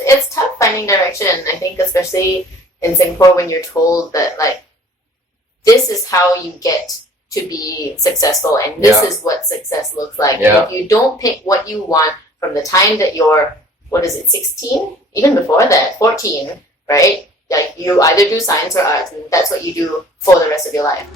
it's tough finding direction. I think especially in Singapore when you're told that like this is how you get to be successful and this is what success looks like. And if you don't pick what you want from the time that you're 16? Even before that, 14, right? Like you either do science or arts and that's what you do for the rest of your life.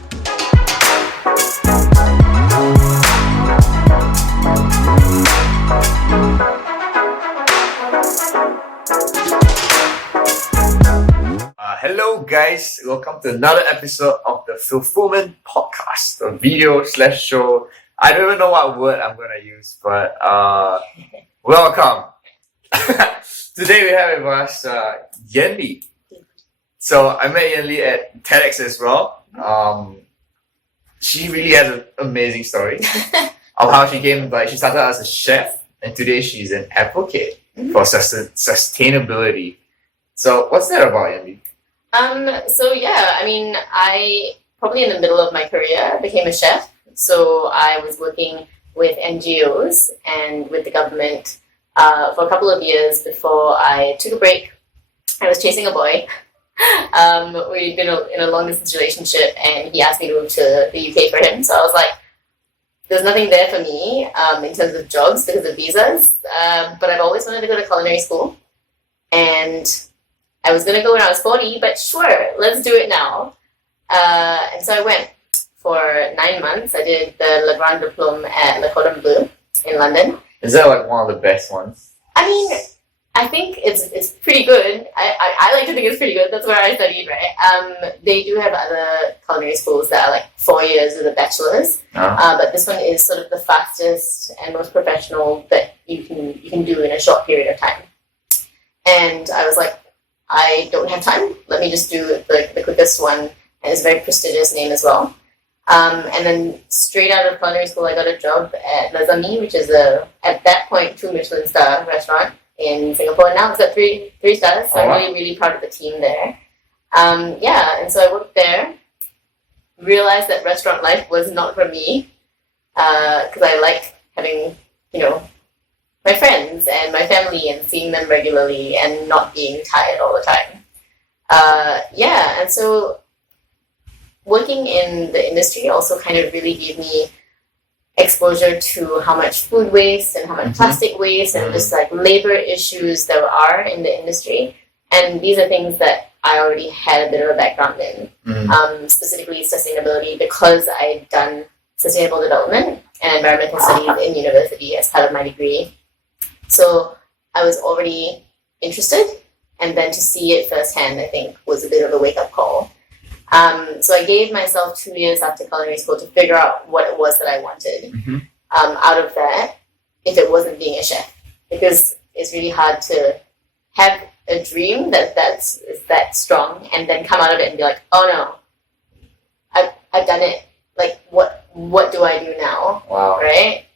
Hello guys, welcome to another episode of the Fill-Fullment podcast, a video/show. I don't even know what word I'm gonna use, but welcome. Today we have with us Yien Li. So I met Yien Li at TEDx as well. She really has an amazing story of how she came by. She started as a chef and today she's an advocate for sustainability. So what's that about, Yien Li? I probably in the middle of my career became a chef. So I was working with NGOs and with the government for a couple of years before I took a break. I was chasing a boy. We'd been in a long distance relationship and he asked me to move to the UK for him. So I was like, there's nothing there for me in terms of jobs because of visas. But I've always wanted to go to culinary school. And I was going to go when I was 40, but sure, let's do it now. And so I went for 9 months. I did the Le Grand Diplôme at Le Cordon Bleu in London. Is that like one of the best ones? I mean, I think it's pretty good. I like to think it's pretty good. That's where I studied, right? They do have other culinary schools that are like 4 years with a bachelor's. But this one is sort of the fastest and most professional that you can do in a short period of time. And I was like, I don't have time. Let me just do the quickest one. And it's a very prestigious name as well. And then straight out of culinary school, I got a job at Les Amis, which is at that point 2 Michelin star restaurant in Singapore. Now it's at three stars. So I'm really proud of the team there. And so I worked there. Realized that restaurant life was not for me because I like having, my friends and my family and seeing them regularly and not being tired all the time. And so working in the industry also kind of really gave me exposure to how much food waste and how much plastic waste and just like labor issues there are in the industry. And these are things that I already had a bit of a background in, specifically sustainability, because I'd done sustainable development and environmental studies in university as part of my degree. So I was already interested, and then to see it firsthand, I think, was a bit of a wake-up call. So I gave myself 2 years after culinary school to figure out what it was that I wanted out of that, if it wasn't being a chef. Because it's really hard to have a dream that's that strong and then come out of it and be like, oh no, I've done it. Like, what do I do now? Wow. Right?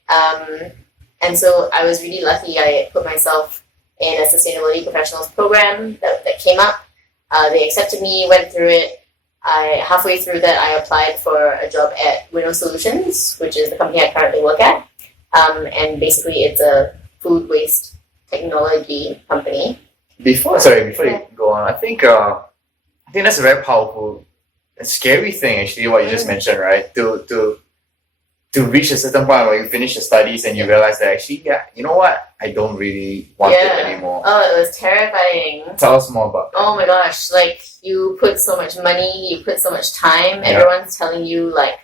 And so I was really lucky. I put myself in a sustainability professionals program that came up. They accepted me, went through it. Halfway through that, I applied for a job at Winnow Solutions, which is the company I currently work at. And basically, it's a food waste technology company. Before you go on, I think that's a very powerful and scary thing, actually, what you just mentioned, right? To reach a certain point where you finish your studies and you realize that actually, you know what? I don't really want it anymore. Oh, it was terrifying. Tell us more about that. Oh my gosh, like you put so much money, you put so much time, everyone's telling you like,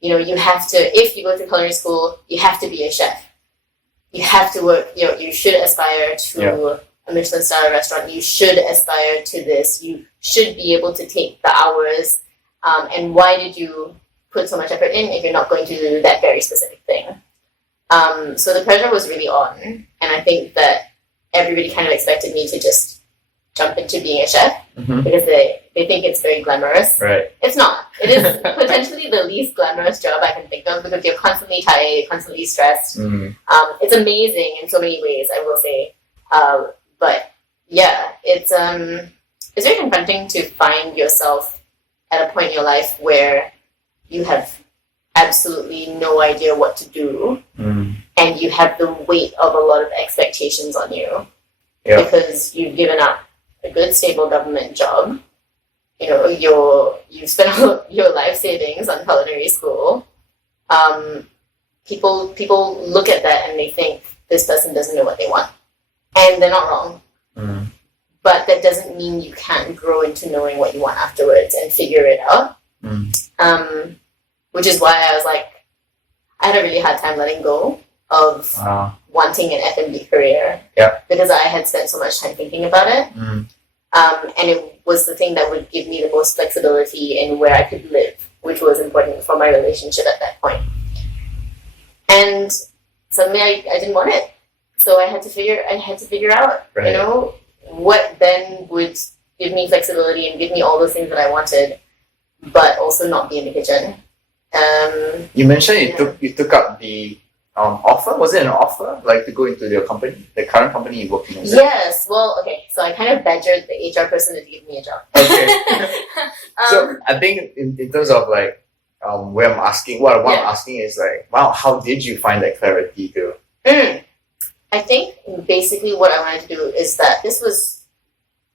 you have to, if you go to culinary school, you have to be a chef. You have to work, you should aspire to a Michelin star restaurant, you should aspire to this, you should be able to take the hours, and why did you put so much effort in if you're not going to do that very specific thing. So the pressure was really on, and I think that everybody kind of expected me to just jump into being a chef because they think it's very glamorous. Right. It's not. It is potentially the least glamorous job I can think of because you're constantly tired, you're constantly stressed. It's amazing in so many ways, I will say. But yeah, it's very confronting to find yourself at a point in your life where you have absolutely no idea what to do and you have the weight of a lot of expectations on you. Yeah. because you've given up a good stable government job. You know, you've spent all your life savings on culinary school. People look at that and they think this person doesn't know what they want, and they're not wrong. Mm. But that doesn't mean you can't grow into knowing what you want afterwards and figure it out. Mm. Which is why I was like, I had a really hard time letting go of wanting an F&B career. Yeah. Because I had spent so much time thinking about it. Mm. And it was the thing that would give me the most flexibility in where I could live, which was important for my relationship at that point. And suddenly I didn't want it. So I had to figure out, Right. you know, what then would give me flexibility and give me all those things that I wanted, but also not be in the kitchen. You mentioned you took up the offer. Was it an offer, like to go into your company, the current company you're working in? Yes. Well, okay. So I kind of badgered the HR person to give me a job. Okay. So I think in terms of like where I'm asking, what I'm asking is like, wow, how did you find that clarity to? I think basically what I wanted to do is that this was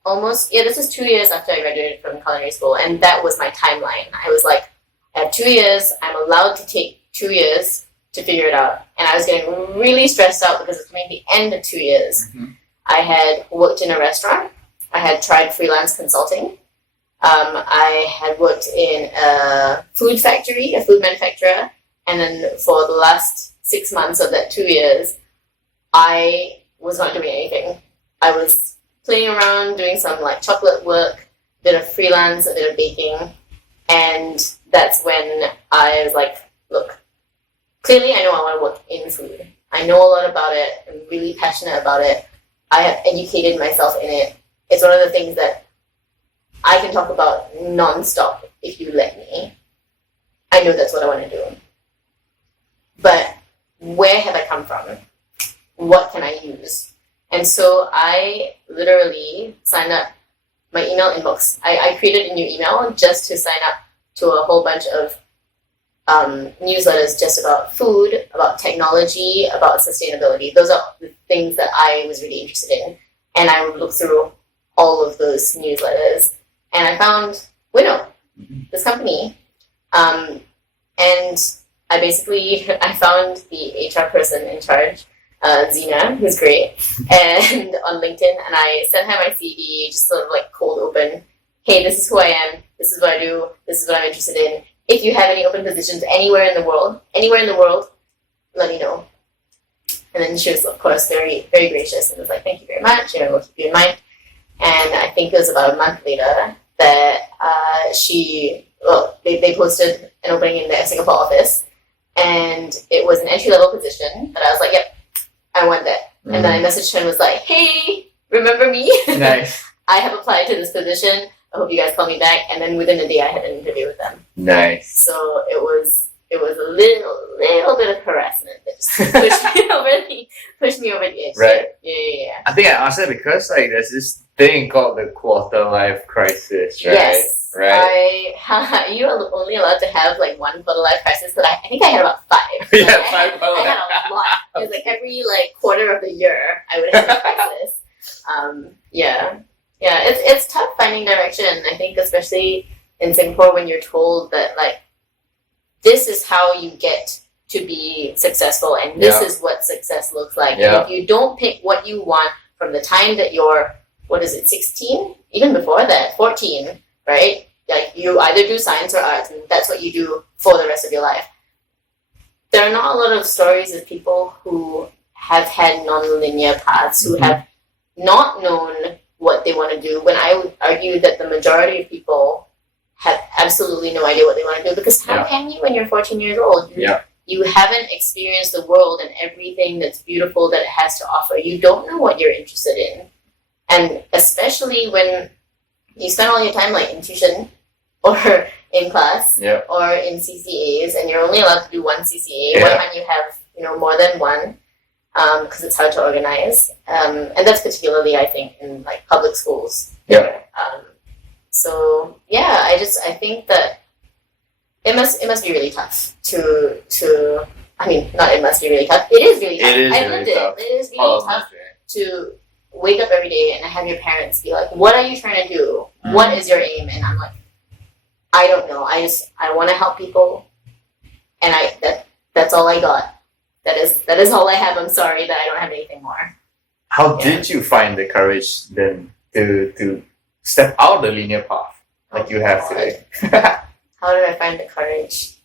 this is 2 years after I graduated from culinary school, and that was my timeline. I was like, I have 2 years, I'm allowed to take 2 years to figure it out. And I was getting really stressed out because it's coming to the end of 2 years. Mm-hmm. I had worked in a restaurant, I had tried freelance consulting, I had worked in a food factory, a food manufacturer, and then for the last 6 months of that 2 years, I was not doing anything. I was playing around, doing some like chocolate work, a bit of freelance, a bit of baking, and that's when I was like, look, clearly I know I want to work in food. I know a lot about it. I'm really passionate about it. I have educated myself in it. It's one of the things that I can talk about non-stop if you let me. I know that's what I want to do. But where have I come from? What can I use? And so I literally signed up my email inbox. I created a new email just to sign up to a whole bunch of newsletters just about food, about technology, about sustainability. Those are the things that I was really interested in. And I would look through all of those newsletters. And I found Winnow, this company. And I found the HR person in charge, Zena, who's great, and on LinkedIn, and I sent her my CV, just sort of like cold open. Hey, this is who I am. This is what I do. This is what I'm interested in. If you have any open positions anywhere in the world, let me know. And then she was, of course, very, very gracious and was like, thank you very much, and we'll keep you in mind. And I think it was about a month later that they posted an opening in their Singapore office, and it was an entry-level position, but I was like, yep, I want that. And then I messaged her and was like, hey, remember me? Nice. I have applied to this position. I hope you guys call me back. And then within a day, I had an interview with them. Nice. So it was a little bit of harassment that just pushed me over the edge. Right. Yeah. I think I asked that because like there's this thing called the quarter life crisis, right? Yes. Right. You're only allowed to have like one quarter life crisis, but I think I had about 5. Yeah, Like, 5 quarter I had a lot. It was like every like quarter of the year I would have a crisis. It's tough finding direction. I think especially in Singapore when you're told that like this is how you get to be successful and this is what success looks like. Yeah. And if you don't pick what you want from the time that you're 16, even before that, 14, right? Like you either do science or arts and that's what you do for the rest of your life. There are not a lot of stories of people who have had non-linear paths, who have not known what they want to do, when I would argue that the majority of people have absolutely no idea what they want to do, because how can you when you're 14 years old? You haven't experienced the world and everything that's beautiful that it has to offer. You don't know what you're interested in. And especially when you spend all your time like in tuition or in class or in CCAs, and you're only allowed to do one CCA. Why can't you have more than one? Because it's hard to organize, and that's particularly I think in like public schools. I think that it must be really tough to. I mean, not it must be really tough. It is really tough. I lived it. It is really tough to wake up every day and have your parents be like, what are you trying to do? What is your aim? And I'm like, I don't know. I want to help people, and that's all I got. That is all I have. I'm sorry that I don't have anything more. How did you find the courage then to step out the linear path like you have today? How did I find the courage?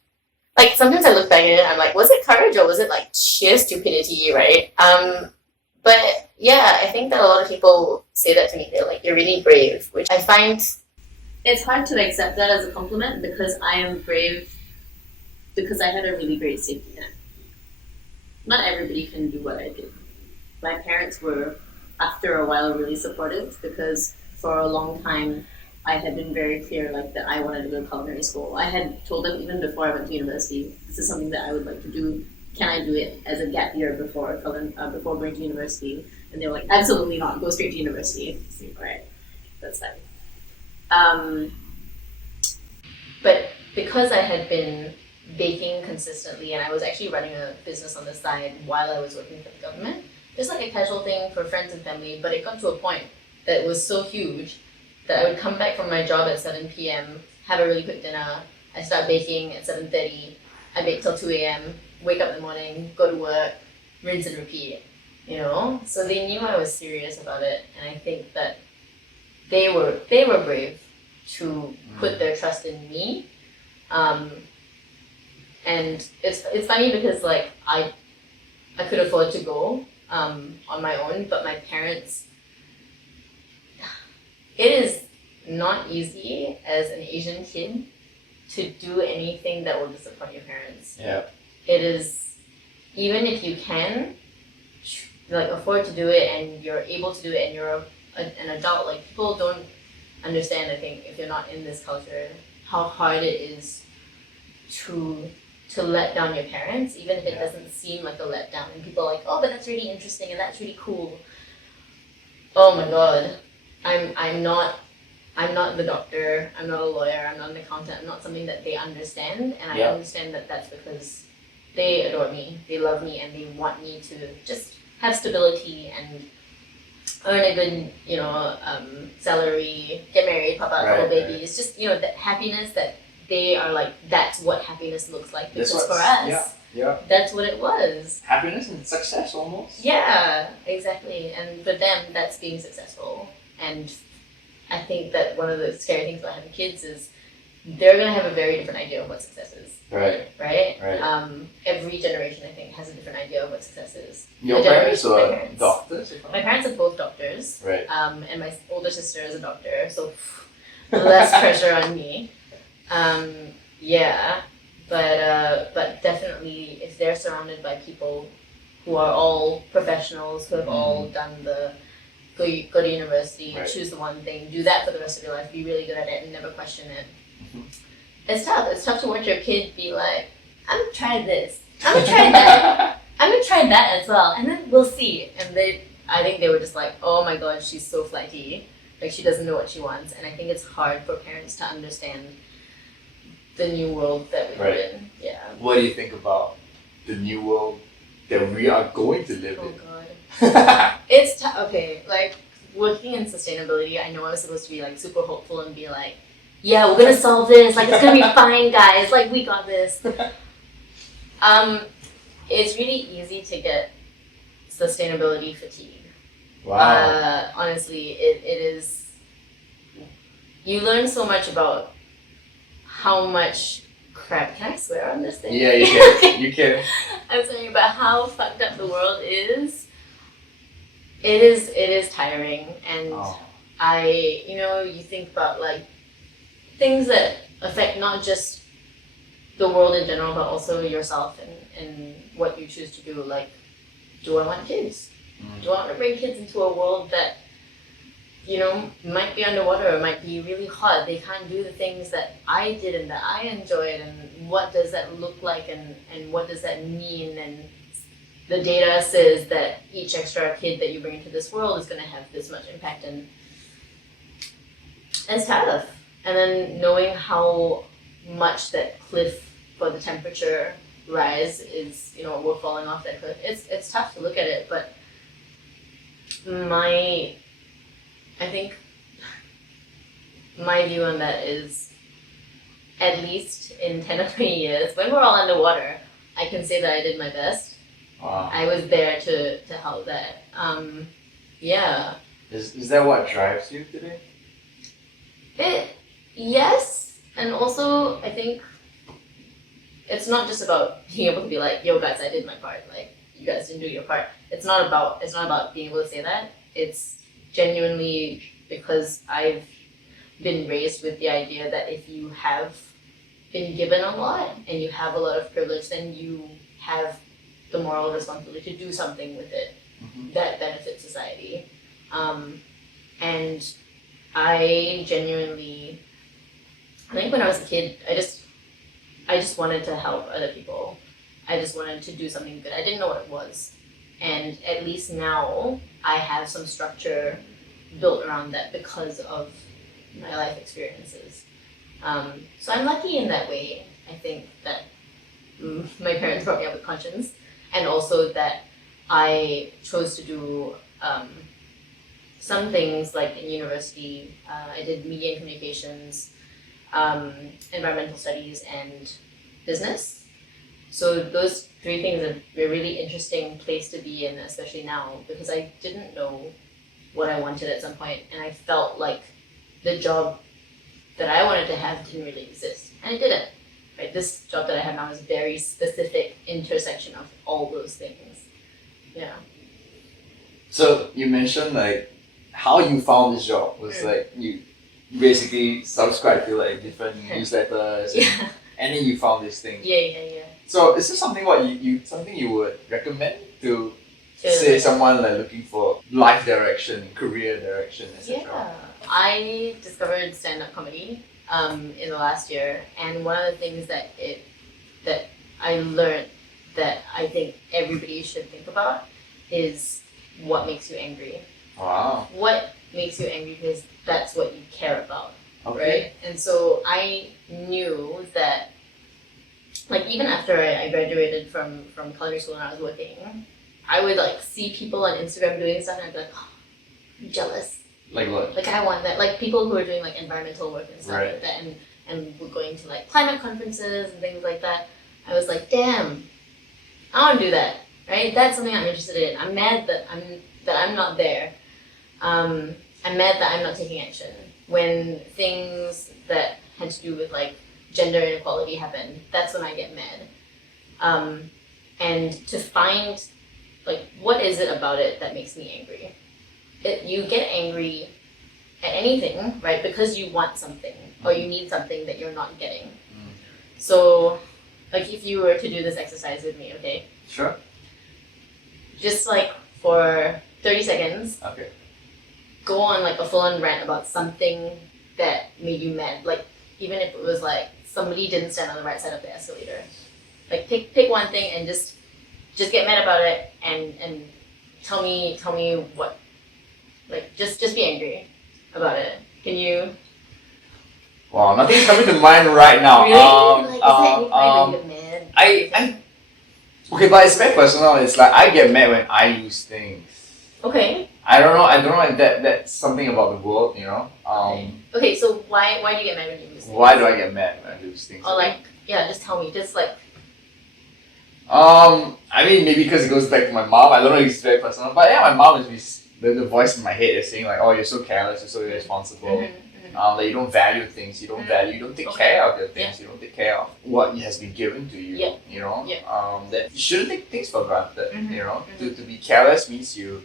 Like, sometimes I look back at it and I'm like, was it courage or was it like sheer stupidity, right? But yeah, I think that a lot of people say that to me. They're like, you're really brave, which I find it's hard to accept that as a compliment because I am brave because I had a really great safety net. Not everybody can do what I did. My parents were, after a while, really supportive because for a long time I had been very clear like that I wanted to go to culinary school. I had told them even before I went to university, this is something that I would like to do. Can I do it as a gap year before going to university? And they were like, absolutely not. Go straight to university. So, all right, that's fine. But because I had been baking consistently and I was actually running a business on the side while I was working for the government, just like a casual thing for friends and family, but it got to a point that was so huge that I would come back from my job at 7 p.m., have a really quick dinner, I start baking at 7:30, I bake till 2 a.m., wake up in the morning, go to work, rinse and repeat, you know? So they knew I was serious about it, and I think that they were brave to put their trust in me. And it's funny because like I could afford to go on my own, but my parents, it is not easy as an Asian kid to do anything that will disappoint your parents. Yeah. It is, even if you can like afford to do it and you're able to do it and you're an adult, like people don't understand, I think, if you're not in this culture, how hard it is to let down your parents, even if it doesn't seem like a letdown. And people are like, oh, but that's really interesting and that's really cool. Oh my god, I'm not the doctor, I'm not a lawyer, I'm not an accountant, I'm not something that they understand, and I understand that that's because they adore me, they love me, and they want me to just have stability and earn a good, salary, get married, pop out a couple babies, just, that happiness that they are like, that's what happiness looks like. Because for us, that's what it was. Happiness and success almost. Yeah, exactly. And for them, that's being successful. And I think that one of the scary things about having kids is they're going to have a very different idea of what success is. Right. Every generation, I think, has a different idea of what success is. Your parents were doctors? My parents are both doctors. Right. And my older sister is a doctor, so less pressure on me. But definitely if they're surrounded by people who are all professionals, who have all done the go to university, choose the one thing, do that for the rest of your life, be really good at it and never question it. It's tough. It's tough to watch your kid be like, I'm gonna try this, I'm gonna try that, I'm gonna try that as well, and then we'll see. And I think they were just like, oh my god, she's so flighty, like she doesn't know what she wants. And I think it's hard for parents to understand the new world that we live in. Yeah. What do you think about the new world that we are going to live in? Oh god. It's okay, like working in sustainability, I know I was supposed to be like super hopeful and be like, yeah, we're gonna solve this, like it's gonna be fine guys, like we got this. It's really easy to get sustainability fatigue. Wow. Honestly, it is, you learn so much about how much crap, can I swear on this thing? Yeah, you can. You can. I'm saying about how fucked up the world is. It is tiring, and you think about like things that affect not just the world in general, but also yourself and what you choose to do. Like, do I want kids? Do I want to bring kids into a world that, might be underwater or might be really hot? They can't do the things that I did and that I enjoyed, and what does that look like, and what does that mean? And the data says that each extra kid that you bring into this world is going to have this much impact, and it's tough. And then knowing how much that cliff for the temperature rise is, we're falling off that cliff. It's tough to look at it, but I think my view on that is, at least in 10 or 20 years, when we're all underwater, I can say that I did my best. Wow. I was there to help that. Yeah. Is that what drives you today? Yes, and also I think it's not just about being able to be like, yo guys, I did my part, like you guys didn't do your part. It's not about being able to say that. It's genuinely because I've been raised with the idea that if you have been given a lot and you have a lot of privilege, then you have the moral responsibility to do something with it that benefits society. And I genuinely, I think when I was a kid, I just wanted to help other people. I just wanted to do something good. I didn't know what it was. And at least now I have some structure built around that because of my life experiences. So I'm lucky in that way. I think that my parents brought me up with conscience, and also that I chose to do some things like in university. I did media and communications, environmental studies, and business. So those three things are a really interesting place to be in, especially now, because I didn't know what I wanted at some point, and I felt like the job that I wanted to have didn't really exist, and it didn't. Right? This job that I have now is a very specific intersection of all those things. Yeah. So you mentioned like how you found this job was like you basically subscribed to like different newsletters and then you found this thing. Yeah. So is this something something you would recommend to someone like looking for life direction, career direction, etc.? Yeah. I discovered stand-up comedy in the last year, and one of the things that I learned that I think everybody should think about is what makes you angry. Wow. What makes you angry, because that's what you care about. Okay. Right? And so I knew that, like, even after I graduated from culinary school and I was working, I would like see people on Instagram doing stuff and I'd be like, oh, I'm jealous. Like what? Like I want that. Like people who are doing like environmental work and stuff like that, and we're going to like climate conferences and things like that. I was like, damn, I want to do that. Right? That's something I'm interested in. I'm mad that I'm not there. I'm mad that I'm not taking action when things that had to do with like gender inequality happen. That's when I get mad. And to find like what is it about it that makes me angry? You get angry at anything, right? Because you want something or you need something that you're not getting. So, like if you were to do this exercise with me, okay? Sure. Just like for 30 seconds. Okay. Go on like a full-on rant about something that made you mad. Like even if it was like somebody didn't stand on the right side of the escalator. Like pick one thing and just get mad about it and tell me what. Like just be angry about it. Can you? Wow, nothing's coming to mind right now. Really? Like, is there any point when you get mad? I okay, but it's very personal. It's like I get mad when I lose things. Okay. I don't know if that's something about the world, you know. Okay, so why do you get mad when you lose things? Why do I get mad when I lose things? Or like, yeah, just tell me. Just like. I mean maybe because it goes back to my mom. I don't know if it's very personal, but yeah, my mom is the voice in my head is saying like, oh, you're so careless, you're so irresponsible. That you don't value things, you don't take care of your things, you don't take care of what has been given to you, you know? That you shouldn't take things for granted, you know? To be careless means you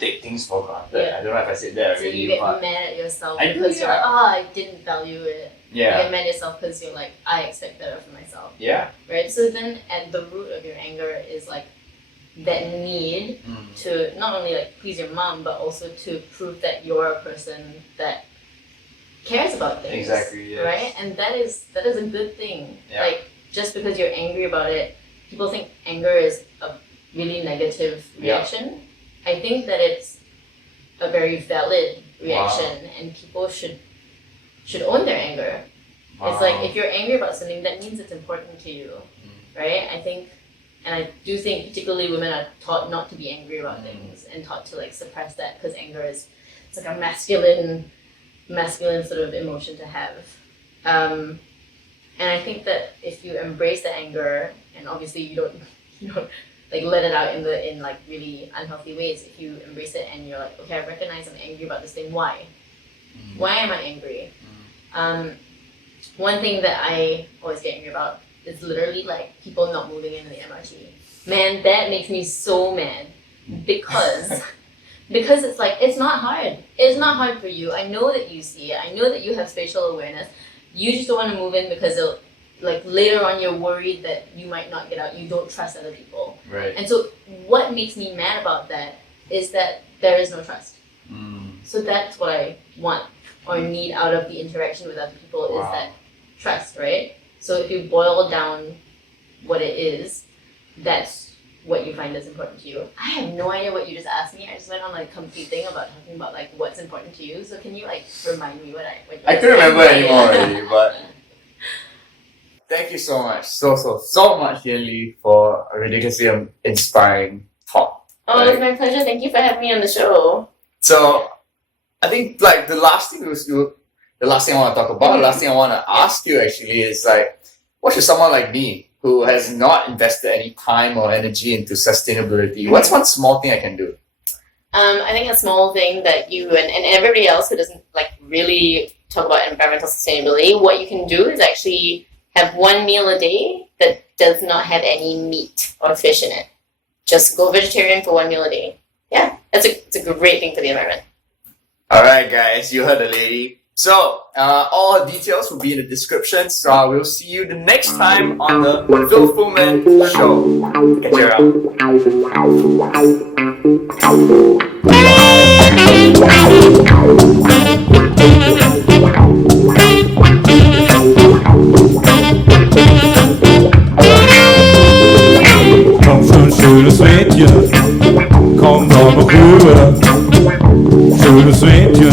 take things for granted. I don't know if I said that so already. You get mad at yourself I because do, you're like, oh, I didn't value it. Yeah. You get mad at yourself because you're like, I expect better for myself. Yeah. Right? So then at the root of your anger is like that need to not only like please your mom, but also to prove that you're a person that cares about things. Exactly. Yes. Right? And that is a good thing. Yeah. Like just because you're angry about it, people think anger is a really negative reaction. I think that it's a very valid reaction, and people should own their anger. It's like if you're angry about something, that means it's important to you, right? I think And I do think particularly women are taught not to be angry about things and taught to like suppress that because anger is it's like a masculine sort of emotion to have. And I think that if you embrace the anger, and obviously you don't like let it out in like really unhealthy ways. If you embrace it and you're like, okay, I recognize I'm angry about this thing. Why? Why am I angry? One thing that I always get angry about is literally like people not moving in the MRT. Man, that makes me so mad because it's like it's not hard. It's not hard for you. I know that you see it. I know that you have spatial awareness. You just don't want to move in because it'll, like later on you're worried that you might not get out. You don't trust other people. Right. And so what makes me mad about that is that there is no trust. So that's what I want or need out of the interaction with other people is that trust, right? So if you boil down what it is, that's what you find is important to you. I have no idea what you just asked me. I just went on like a complete thing about talking about like what's important to you. So can you like remind me what you I couldn't remember anymore already, but thank you so much. So much, Yien Li, for a ridiculously inspiring talk. Oh, it's my pleasure. Thank you for having me on the show. So I think like the last thing I want to talk about, the last thing I want to ask you actually is like, what should someone like me who has not invested any time or energy into sustainability, what's one small thing I can do? I think a small thing that you and everybody else who doesn't like really talk about environmental sustainability, what you can do is actually have one meal a day that does not have any meat or fish in it. Just go vegetarian for one meal a day. Yeah, it's a great thing for the environment. Alright guys, you heard the lady. So, all her details will be in the description. So, we'll see you the next time on the Fill-Fullment show. Catch you around. Kom från söder, svet ju. Kom de och sjuor. Sol och svet ju.